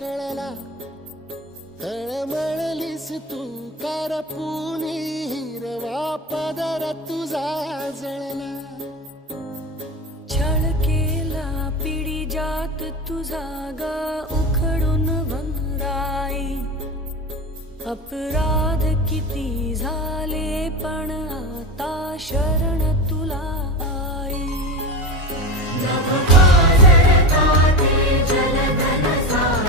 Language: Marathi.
कळला, तळमळलीस तू करपुनी, हिरवा पदर तुझा जळला. छळ केला पिढी जात तुझा ग उखडून वनराई. अपराध किती झाले पण आता शरण